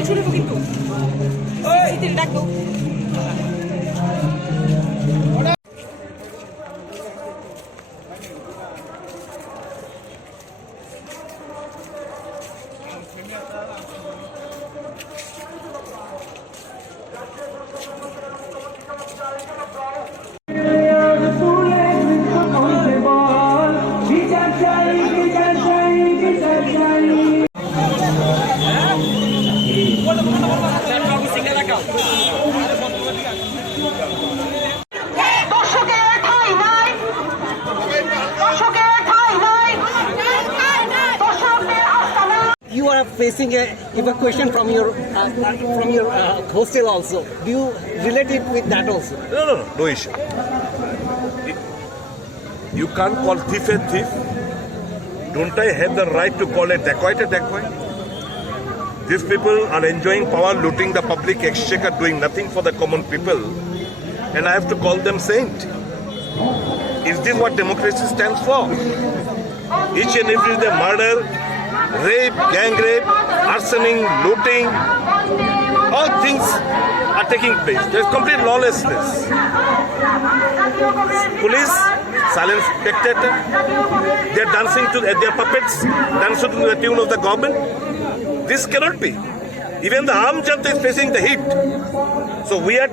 মিছিল শুরু হবে কিন্তু ওই ডাক দাও। You are facing a evacuation from your hostel also. Do you relate it with that also? No issue. You can't call thief a thief. Don't I have the right to call a dacoit a dacoit? These people are enjoying power, looting the public exchequer, doing nothing for the common people, and I have to call them saint. Is this what democracy stands for? Each and every day murder, rape, gang rape, arsoning, looting, all things are taking place. There is complete lawlessness. Police, silent spectator, they are dancing to their puppets, dancing to the tune of the government. This cannot be. Even the armed junta is facing the heat. So we are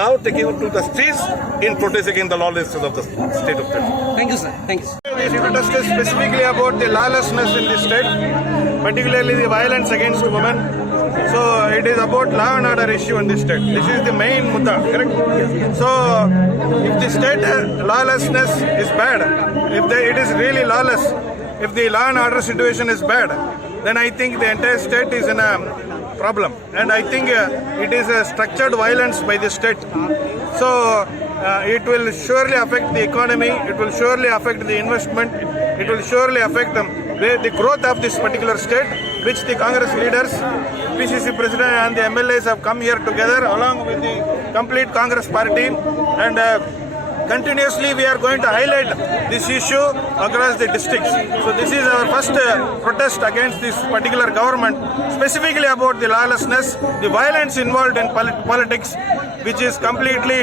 now taking to the streets in protest against the lawlessness of the state of Kerala. Thank you, sir. Thank you. This protest is specifically about the lawlessness in the state, particularly the violence against women. So it is about law and order issue in the state. This is the main mudda, correct? So if the state lawlessness is bad, it is really lawless, if the law and order situation is bad, then I think the entire state is in a problem. And I think it is a structured violence by the state. So it will surely affect the economy, it will surely affect the investment, it will surely affect the growth of this particular state, which the Congress leaders, PCC President and the MLAs have come here together along with the complete Congress party, and continuously we are going to highlight this issue across the districts. So this is our first protest against this particular government, specifically about the lawlessness, the violence involved in politics, which is completely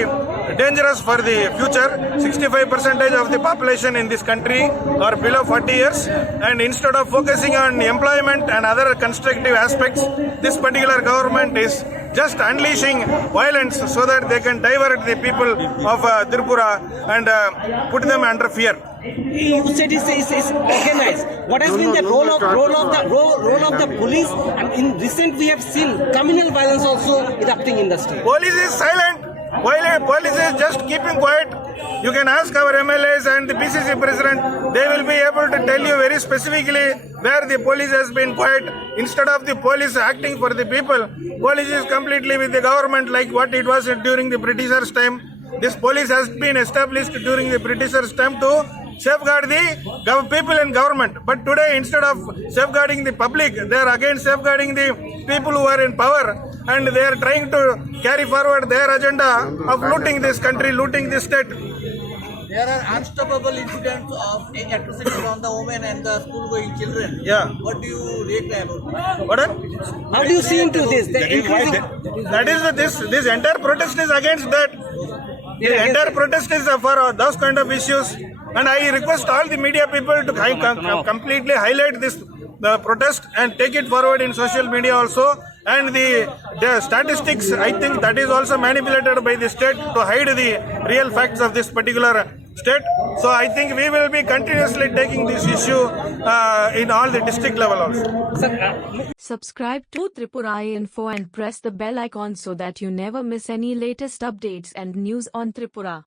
dangerous for the future. 65% of the population in this country are below 40 years, and instead of focusing on employment and other constructive aspects, this particular government is just unleashing violence so that they can divert the people of Tripura and put them under fear. You said it's organized. What has been the role of the police? And in recent, we have seen communal violence also erupting in the state. Police is silent. While police is just keeping quiet. You can ask our MLAs and the PCC President. They will be able to tell you very specifically where the police has been quiet. Instead of the police acting for the people, police is completely with the government, like what it was during the Britishers' time. This police has been established during the Britishers' time to safeguard the people and government. But today, instead of safeguarding the public, they are again safeguarding the people who are in power, and they are trying to carry forward their agenda of looting this country, looting this state. There are unstoppable incidents of atrocities on the women and the school-going children. Yeah. What do you react about? What? How do you see into this? This entire protest is against that. The entire protest is for those kind of issues, and I request all the media people to completely highlight this protest and take it forward in social media also. And the statistics, I think that is also manipulated by the state to hide the real facts of this particular state. So I think we will be continuously taking this issue in all the district level also. Subscribe to Tripura Info and press the bell icon so that you never miss any latest updates and news on Tripura.